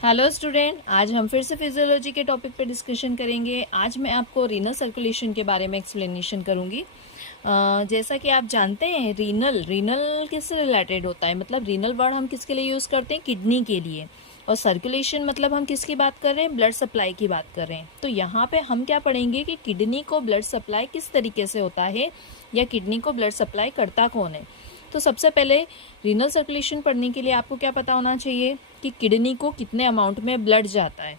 Hello student, आज हम फिर से फिजियोलॉजी के टॉपिक पर डिस्कशन करेंगे। आज मैं आपको रीनल सर्कुलेशन के बारे में एक्सप्लेनेशन करूंगी। जैसा कि आप जानते हैं, रीनल किससे रिलेटेड होता है, मतलब रीनल वर्ड हम किसके लिए यूज़ करते हैं, किडनी के लिए। और सर्कुलेशन मतलब हम किसकी बात कर रहे हैं, ब्लड सप्लाई की बात कर रहे हैं। तो यहाँ पे हम क्या पढ़ेंगे कि किडनी को ब्लड सप्लाई किस तरीके से होता है या किडनी को ब्लड सप्लाई करता कौन है। तो सबसे पहले रीनल सर्कुलेशन पढ़ने के लिए आपको क्या पता होना चाहिए कि किडनी को कितने अमाउंट में ब्लड जाता है।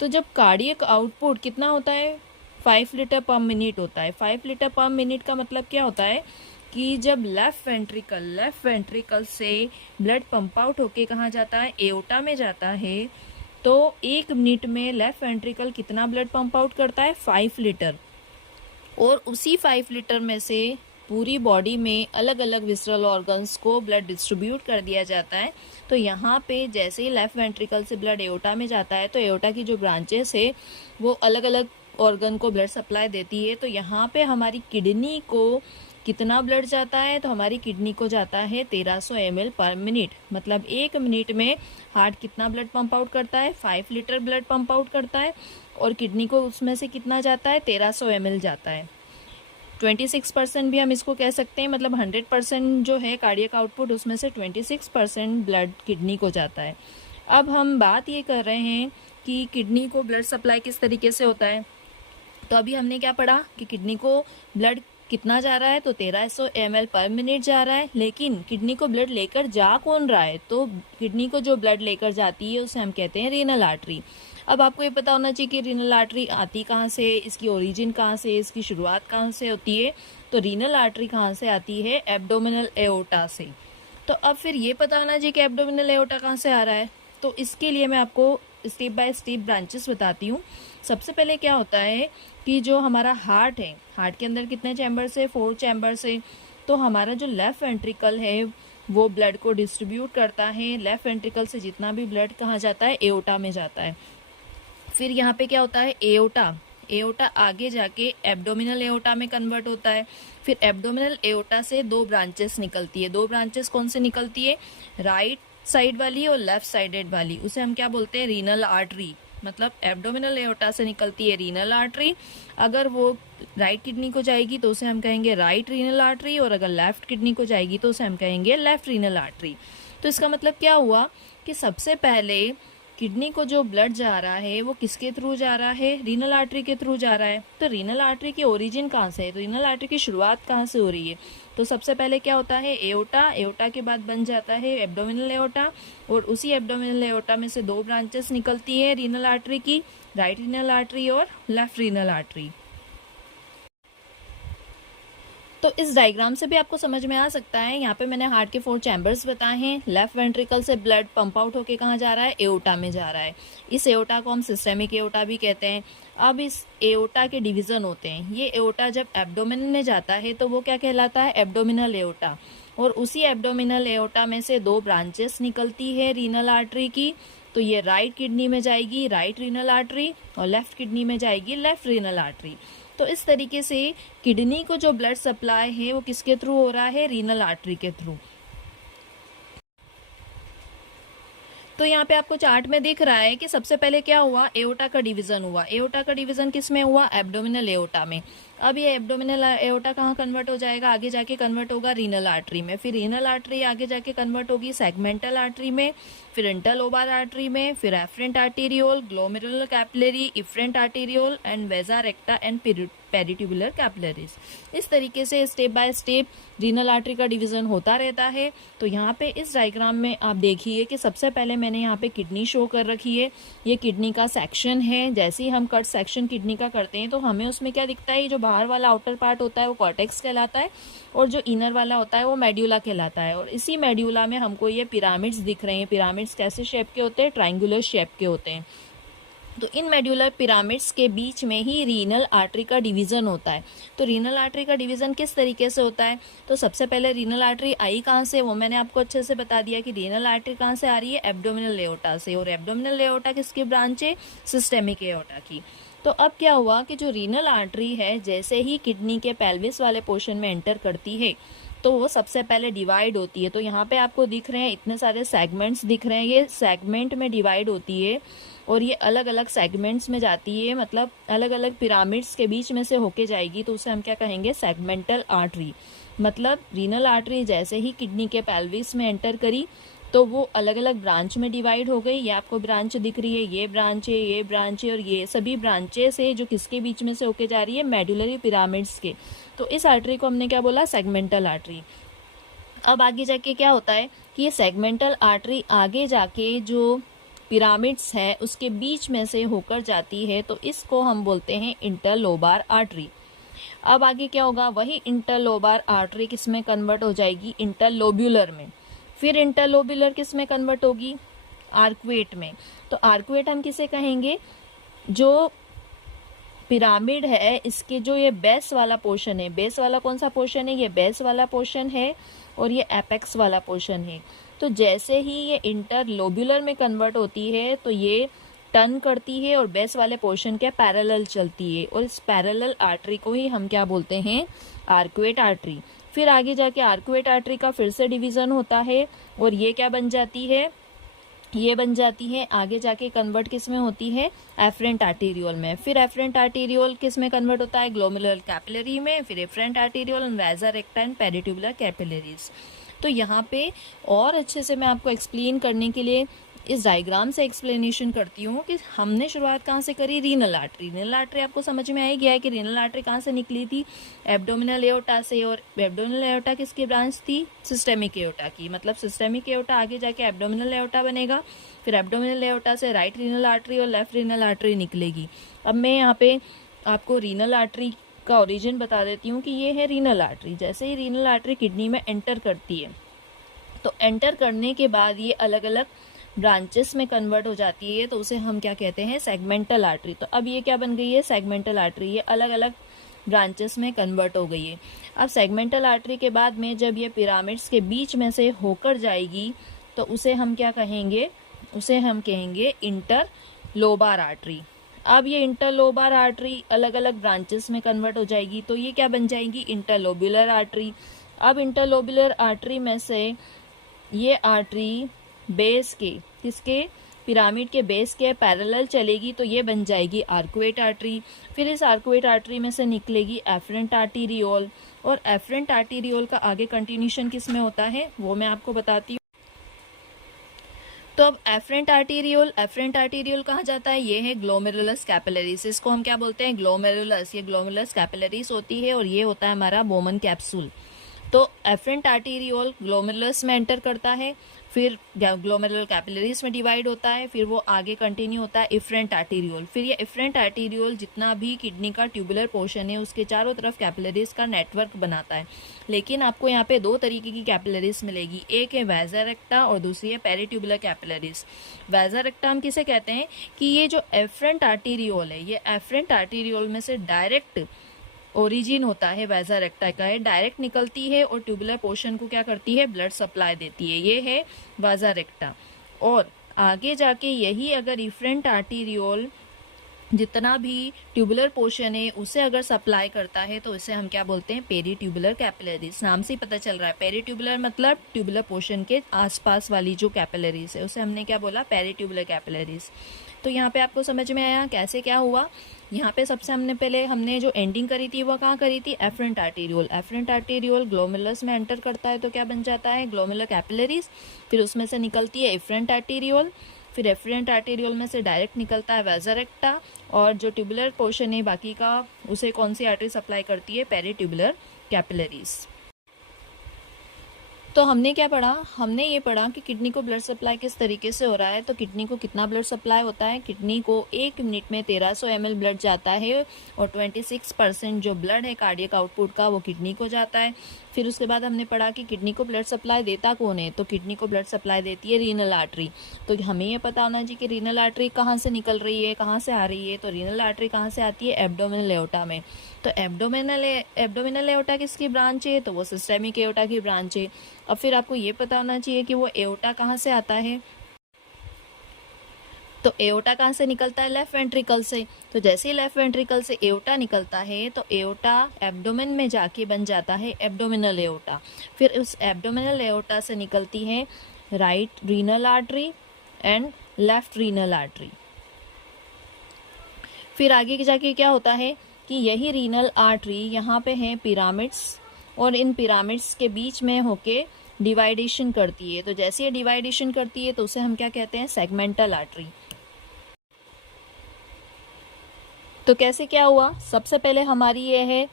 तो जब कार्डियक आउटपुट कितना होता है, 5 लीटर पर मिनट होता है। 5 लीटर पर मिनट का मतलब क्या होता है कि जब लेफ्ट वेंट्रिकल से ब्लड पंप आउट होके कहाँ जाता है, एओर्टा में जाता है। तो 1 मिनट में लेफ्ट वेंट्रिकल कितना ब्लड पंप आउट करता है, 5 लीटर। और उसी 5 लीटर में से पूरी बॉडी में अलग अलग विसरल ऑर्गन्स को ब्लड डिस्ट्रीब्यूट कर दिया जाता है। तो यहाँ पे जैसे ही लेफ्ट वेंट्रिकल से ब्लड एओर्टा में जाता है तो एओर्टा की जो ब्रांचेस है वो अलग अलग ऑर्गन को ब्लड सप्लाई देती है। तो यहाँ पे हमारी किडनी को कितना ब्लड जाता है, तो हमारी किडनी को जाता है 1300 ml पर मिनट। मतलब 1 मिनट में हार्ट कितना ब्लड पंप आउट करता है, 5 लीटर ब्लड पंप आउट करता है। और किडनी को उसमें से कितना जाता है, 1300 ml जाता है। 26% भी हम इसको कह सकते हैं, मतलब 100% जो है कार्डियक आउटपुट, उसमें से 26% ब्लड किडनी को जाता है। अब हम बात ये कर रहे हैं कि किडनी को ब्लड सप्लाई किस तरीके से होता है। तो अभी हमने क्या पढ़ा कि किडनी को ब्लड कितना जा रहा है, तो 1300 ml पर मिनट जा रहा है। लेकिन किडनी को ब्लड लेकर जा कौन रहा है, तो किडनी को जो ब्लड लेकर जाती है उसे हम कहते हैं रीनल आर्टरी। अब आपको ये पता होना चाहिए कि रीनल आर्टरी आती कहाँ से, इसकी ओरिजिन कहाँ से, इसकी शुरुआत कहाँ से होती है। तो रीनल आर्टरी कहाँ से आती है, एब्डोमिनल एओर्टा से। तो अब फिर ये पता होना चाहिए कि एब्डोमिनल एओर्टा कहाँ से आ रहा है। तो इसके लिए मैं आपको स्टेप बाय स्टेप ब्रांचेस बताती हूँ। सबसे पहले क्या होता है कि जो हमारा हार्ट है, हार्ट के अंदर कितने चैम्बर्स है, 4 चैम्बर्स है। तो हमारा जो लेफ्ट वेंट्रिकल है वो ब्लड को डिस्ट्रीब्यूट करता है। लेफ्ट वेंट्रिकल से जितना भी ब्लड कहाँ जाता है, एओर्टा में जाता है। फिर यहाँ पे क्या होता है, एओर्टा आगे जाके एब्डोमिनल एओर्टा में कन्वर्ट होता है। फिर एब्डोमिनल एओर्टा से 2 ब्रांचेस निकलती है। 2 ब्रांचेस कौन से निकलती है, राइट साइड वाली और लेफ्ट साइडेड वाली, उसे हम क्या बोलते हैं, रीनल आर्टरी। मतलब एब्डोमिनल एओर्टा से निकलती है रीनल आर्टरी। अगर वो राइट किडनी को जाएगी तो उसे हम कहेंगे राइट रीनल आर्टरी, और अगर लेफ्ट किडनी को जाएगी तो उसे हम कहेंगे लेफ्ट रीनल आर्टरी। तो इसका मतलब क्या हुआ कि सबसे पहले किडनी को जो ब्लड जा रहा है वो किसके थ्रू जा रहा है, रीनल आर्टरी के थ्रू जा रहा है। तो रीनल आर्टरी की ओरिजिन कहाँ से है, तो रीनल आर्टरी की शुरुआत कहाँ से हो रही है। तो सबसे पहले क्या होता है, एओर्टा के बाद बन जाता है एब्डोमिनल एओर्टा। और उसी एब्डोमिनल एओर्टा में से 2 ब्रांचेस निकलती है रीनल आर्टरी की, राइट रीनल आर्टरी और लेफ्ट रीनल आर्टरी। तो इस डायग्राम से भी आपको समझ में आ सकता है, यहाँ पे मैंने हार्ट के 4 चैम्बर्स बताए हैं। लेफ्ट वेंट्रिकल से ब्लड पंप आउट होके कहाँ जा रहा है, एओर्टा में जा रहा है। इस एओर्टा को हम सिस्टेमिक एओर्टा भी कहते हैं। अब इस एओर्टा के डिवीजन होते हैं। ये एओर्टा जब एब्डोमेन में जाता है तो वो क्या कहलाता है, एब्डोमिनल एओर्टा। और उसी एब्डोमिनल एओर्टा में से 2 ब्रांचेस निकलती है रीनल आर्टरी की। तो ये राइट किडनी में जाएगी राइट रीनल आर्टरी, और लेफ्ट किडनी में जाएगी लेफ्ट रीनल आर्टरी। तो इस तरीके से किडनी को जो ब्लड सप्लाई है वो किसके थ्रू हो रहा है, रीनल आर्टरी के थ्रू। तो यहाँ पे आपको चार्ट में दिख रहा है कि सबसे पहले क्या हुआ, एओर्टा का डिवीजन हुआ। एओर्टा का डिवीजन किस में हुआ, एब्डोमिनल एओर्टा में। अब ये एब्डोमिनल एओर्टा कहाँ कन्वर्ट हो जाएगा, आगे जाके कन्वर्ट होगा रीनल आर्टरी में। फिर रीनल आर्टरी आगे जाके कन्वर्ट होगी सेगमेंटल आर्टरी में, फिर इंटरलोबार आर्टरी में, फिर afferent arteriole, glomerular capillary, efferent arteriole and vasa recta and peritubular capillaries. इस तरीके से step by step renal artery का डिवीजन होता रहता है। तो यहाँ पे इस डायग्राम में आप देखिए कि सबसे पहले मैंने यहाँ पे किडनी शो कर रखी है। ये किडनी का सेक्शन है। जैसे ही हम कट सेक्शन किडनी का करते हैं तो हमें उसमें क्या दिखता है, जो बाहर वाला आउटर पार्ट होता है वो कॉर्टेक्स कहलाता है, और जो इनर वाला होता है वो मेड्यूला कहलाता है। और इसी मेड्यूला में हमको ये पिरामिड्स दिख रहे हैं। पिरामिड्स कैसे शेप के होते हैं, ट्राइंगुलर शेप के होते हैं। तो इन मेड्यूलर पिरामिड्स के बीच में ही रीनल आर्टरी का डिवीजन होता है। तो रीनल आर्टरी का डिवीजन किस तरीके से होता है, तो सबसे पहले रीनल आर्टरी आई कहाँ से, वो मैंने आपको अच्छे से बता दिया कि रीनल आर्टरी कहाँ से आ रही है, एब्डोमिनल एओर्टा से। और एब्डोमिनल एओर्टा किसकी ब्रांच है, सिस्टेमिक एओर्टा की। तो अब क्या हुआ कि जो रीनल आर्टरी है जैसे ही किडनी के पेल्विस वाले पोर्शन में एंटर करती है तो वो सबसे पहले डिवाइड होती है। तो यहाँ पे आपको दिख रहे हैं इतने सारे सेगमेंट्स दिख रहे हैं, ये सेगमेंट में डिवाइड होती है और ये अलग अलग सेगमेंट्स में जाती है, मतलब अलग अलग पिरामिड्स के बीच में से होके जाएगी, तो उसे हम क्या कहेंगे, सेगमेंटल आर्टरी। मतलब रीनल आर्टरी जैसे ही किडनी के पेल्विस में एंटर करी तो वो अलग अलग ब्रांच में डिवाइड हो गई। ये आपको ब्रांच दिख रही है, ये ब्रांच है, ये ब्रांच है, और ये सभी ब्रांचेस है जो किसके बीच में से होके जा रही है, मेडुलरी पिरामिड्स के। तो इस आर्टरी को हमने क्या बोला, सेगमेंटल आर्टरी। अब आगे जाके क्या होता है कि ये सेगमेंटल आर्टरी आगे जाके जो पिरामिड्स है उसके बीच में से होकर जाती है, तो इसको हम बोलते हैं इंटरलोबार आर्टरी। अब आगे क्या होगा, वही इंटरलोबार आर्टरी किस में कन्वर्ट हो जाएगी, इंटरलोब्यूलर में। फिर इंटरलोब्यूलर किस में कन्वर्ट होगी, आर्कुएट में। तो आर्कुएट हम किसे कहेंगे, जो पिरामिड है इसके जो ये बेस वाला पोर्शन है, बेस वाला कौन सा पोर्शन है, ये बेस वाला पोर्शन है और ये एपेक्स वाला पोर्शन है। तो जैसे ही ये इंटरलोब्यूलर में कन्वर्ट होती है तो ये टर्न करती है और बेस वाले पोर्शन के पैरेलल चलती है, और इस पैरेलल आर्टरी को ही हम क्या बोलते हैं, आर्कुएट आर्टरी। फिर आगे जाके आर्कुएट आर्टरी का फिर से डिवीजन होता है और ये क्या बन जाती है, ये बन जाती है आगे जाके कन्वर्ट किस में होती है, एफरेंट आर्टेरियोल में। फिर एफरेंट आर्टेरियोल किस में कन्वर्ट होता है, ग्लोमेरुलर कैपिलरी में। फिर एफरेंट आर्टेरियोल एंड वैसा रेक्टा एंड पेरिट्यूबुलर कैपिलरीज। तो यहाँ पे और अच्छे से मैं आपको एक्सप्लेन करने के लिए इस डायग्राम से एक्सप्लेनेशन करती हूँ कि हमने शुरुआत कहाँ से करी, रीनल आर्टरी। रीनल आर्टरी आपको समझ में आ ही गया है कि रीनल आर्टरी कहाँ से निकली थी, एब्डोमिनल एओर्टा से। और एब्डोमिनल एओर्टा किसकी ब्रांच थी, सिस्टेमिक एओर्टा की। मतलब सिस्टेमिक एओर्टा आगे जाके एब्डोमिनल एओर्टा बनेगा, फिर एब्डोमिनल एओर्टा से राइट रीनल आर्टरी और लेफ्ट रीनल आर्टरी निकलेगी। अब मैं यहाँ पे आपको रीनल आर्टरी का ओरिजिन बता देती हूँ कि ये है रीनल आर्टरी। जैसे ही रीनल आर्टरी किडनी में एंटर करती है तो एंटर करने के बाद ये अलग अलग ब्रांचेस में कन्वर्ट हो जाती है, तो उसे हम क्या कहते हैं, सेगमेंटल आर्टरी। तो अब ये क्या बन गई है, सेगमेंटल आर्टरी। ये अलग अलग ब्रांचेस में कन्वर्ट हो गई है। अब सेगमेंटल आर्टरी के बाद में जब ये पिरामिड्स के बीच में से होकर जाएगी तो उसे हम क्या कहेंगे, उसे हम कहेंगे इंटरलोबार आर्टरी। अब ये इंटरलोबार आर्टरी अलग अलग ब्रांचेस में कन्वर्ट हो जाएगी तो ये क्या बन जाएगी, इंटरलोबुलर आर्टरी। अब इंटरलोबुलर आर्टरी में से ये आर्टरी बेस के, किसके, पिरामिड के बेस के पैरेलल चलेगी तो ये बन जाएगी आर्कुएट आर्टरी। फिर इस आर्कुएट आर्टरी में से निकलेगी एफरेंट आर्टेरियोल, और एफरेंट आर्टेरियोल का आगे कंटिन्यूशन किस में होता है वो मैं आपको बताती हूँ। तो अब एफरेंट आर्टेरियोल कहाँ जाता है, ये है ग्लोमेरुलस कैपिलरीज। इसको हम क्या बोलते हैं, ग्लोमेरुलस। ये ग्लोमेरुलस कैपिलरीज होती है और ये होता है हमारा बोमन कैप्सूल। तो एफरेंट आर्टेरियोल ग्लोमेरुलस में एंटर करता है, फिर ग्लोमेरुलर कैपिलरीज में डिवाइड होता है, फिर वो आगे कंटिन्यू होता है इफरेंट आर्टेरियोल। फिर ये इफरेंट आर्टेरियोल जितना भी किडनी का ट्यूबुलर पोर्शन है उसके चारों तरफ कैपिलरीज का नेटवर्क बनाता है। लेकिन आपको यहाँ पे दो तरीके की कैपिलरीज मिलेगी, एक है वैसा रेक्टा और दूसरी है पेरिट्यूबुलर कैपिलरीज। वैसा रेक्टा हम किसे कहते हैं कि ये जो एफरेंट आर्टेरियोल है, ये एफरेंट आर्टेरियोल में से डायरेक्ट ओरिजिन होता है, वैसा रेक्टा का है, डायरेक्ट निकलती है और ट्यूबुलर पोर्शन को क्या करती है, ब्लड सप्लाई देती है। ये है वैसा रेक्टा। और आगे जाके यही अगर इफरेंट आर्टेरियोल जितना भी ट्यूबुलर पोर्शन है उसे अगर सप्लाई करता है तो इसे हम क्या बोलते हैं, पेरीट्यूबुलर कैपिलरीज। नाम से ही पता चल रहा है, पेरीट्यूबुलर मतलब ट्यूबुलर पोर्शन के आसपास वाली जो कैपिलरीज है उसे हमने क्या बोला, पेरीट्यूबुलर कैपिलरीज। तो यहाँ पे आपको समझ में आया कैसे क्या हुआ। यहाँ पे सबसे हमने जो एंडिंग करी थी वो कहाँ करी थी, efferent arteriole. Efferent arteriole glomerulus में एंटर करता है तो क्या बन जाता है, ग्लोमेरुलर कैपिलरीज। फिर उसमें से निकलती है एफरेंट आर्टेरियोल, फिर एफरेंट आर्टेरियोल में से डायरेक्ट निकलता है वैसा रेक्टा, और जो ट्यूबुलर पोर्शन है बाकी का उसे कौन सी आर्टरी सप्लाई करती है, पेरीट्यूबुलर कैपिलरीज। तो हमने क्या पढ़ा, हमने ये पढ़ा कि किडनी को ब्लड सप्लाई किस तरीके से हो रहा है। तो किडनी को कितना ब्लड सप्लाई होता है, किडनी को 1 मिनट में 1300 ml ब्लड जाता है और 26% जो ब्लड है कार्डियक आउटपुट का वो किडनी को जाता है। फिर उसके बाद हमने पढ़ा कि किडनी को ब्लड सप्लाई देता कौन है, तो किडनी को ब्लड सप्लाई देती है रीनल आर्टरी। तो हमें ये पता होना चाहिए कि रीनल आर्टरी कहाँ से निकल रही है, कहाँ से आ रही है। तो रीनल आर्टरी कहाँ से आती है, एब्डोमिनल एओर्टा में। तो एब्डोमिनल एओर्टा किसकी ब्रांच है, तो वो सिस्टेमिक एओर्टा की ब्रांच है। अब फिर आपको ये पता होना चाहिए कि वो एओर्टा कहाँ से आता है। तो एओर्टा कहाँ से निकलता है? लेफ्ट वेंट्रिकल से। तो जैसे ही लेफ्ट वेंट्रिकल से एओर्टा निकलता है तो एओर्टा एब्डोमेन में जाके बन जाता है एब्डोमिनल एओर्टा। फिर उस एब्डोमिनल एओर्टा से निकलती है right renal artery and left renal artery. फिर आगे जाके क्या होता है कि यही रीनल आर्टरी यहाँ पे है पिरामिड्स, और इन पिरामिड्स के बीच में होके डिवाइडेशन करती है। तो जैसे ये डिवाइडेशन करती है तो उसे हम क्या कहते हैं? Segmental artery. तो कैसे क्या हुआ? सबसे पहले हमारी ये है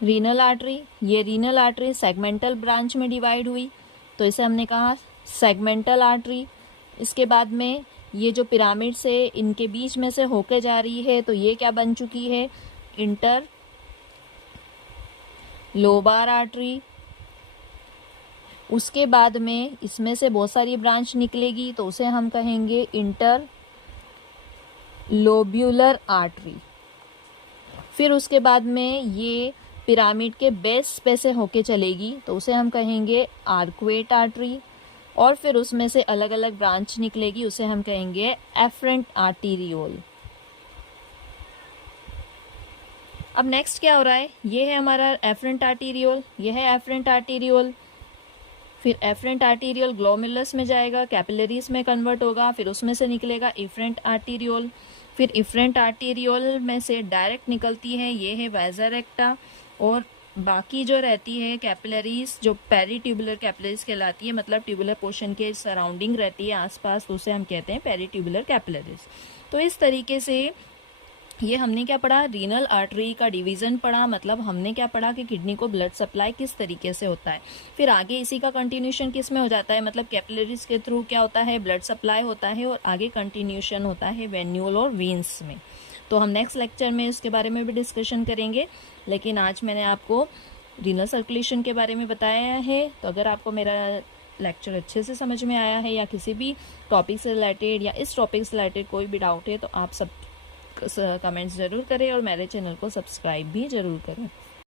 रीनल आर्टरी, ये रीनल आर्टरी सेगमेंटल ब्रांच में डिवाइड हुई, तो इसे हमने कहा सेगमेंटल आर्टरी। इसके बाद में ये जो पिरामिड से इनके बीच में से होके जा रही है तो ये क्या बन चुकी है? Inter lobar artery. उसके बाद में इसमें से बहुत सारी ब्रांच निकलेगी तो उसे हम कहेंगे इंटर लोब्यूलर आर्टरी। फिर उसके बाद में ये पिरामिड के बेस पे से होके चलेगी तो उसे हम कहेंगे आर्कुएट आर्टरी, और फिर उसमें से अलग अलग ब्रांच निकलेगी, उसे हम कहेंगे एफरेंट आर्टीरियोल। अब नेक्स्ट क्या हो रहा है? ये है हमारा एफरेंट आर्टीरियोल, ये है एफरेंट आर्टीरियोल। फिर एफरेंट आर्टीरियोल ग्लोमेरुलस में जाएगा, कैपिलरीज में कन्वर्ट होगा, फिर उसमें से निकलेगा इफरेंट आर्टीरियोल। फिर इफरेंट आर्टीरियोल में से डायरेक्ट निकलती है ये है वाजा रेक्टा, और बाकी जो रहती है कैपिलरीज जो पेरीट्यूबुलर कैपिलरीज कहलाती है, मतलब ट्यूबुलर पोर्शन के सराउंडिंग रहती है आसपास, तो उसे हम कहते हैं पेरीट्यूबुलर कैपिलरीज। तो इस तरीके से ये हमने क्या पढ़ा? रीनल आर्टरी का डिवीजन पढ़ा, मतलब हमने क्या पढ़ा कि किडनी को ब्लड सप्लाई किस तरीके से होता है। फिर आगे इसी का कंटिन्यूशन किस में हो जाता है? मतलब कैपिलरीज के थ्रू क्या होता है? ब्लड सप्लाई होता है, और आगे कंटिन्यूशन होता है वेन्यूल और वेन्स में। तो हम नेक्स्ट लेक्चर में इसके बारे में भी डिस्कशन करेंगे, लेकिन आज मैंने आपको रीनल सर्कुलेशन के बारे में बताया है। तो अगर आपको मेरा लेक्चर अच्छे से समझ में आया है या किसी भी टॉपिक से रिलेटेड या इस टॉपिक से रिलेटेड कोई भी डाउट है तो आप सब कमेंट्स ज़रूर करें, और मेरे चैनल को सब्सक्राइब भी ज़रूर करें।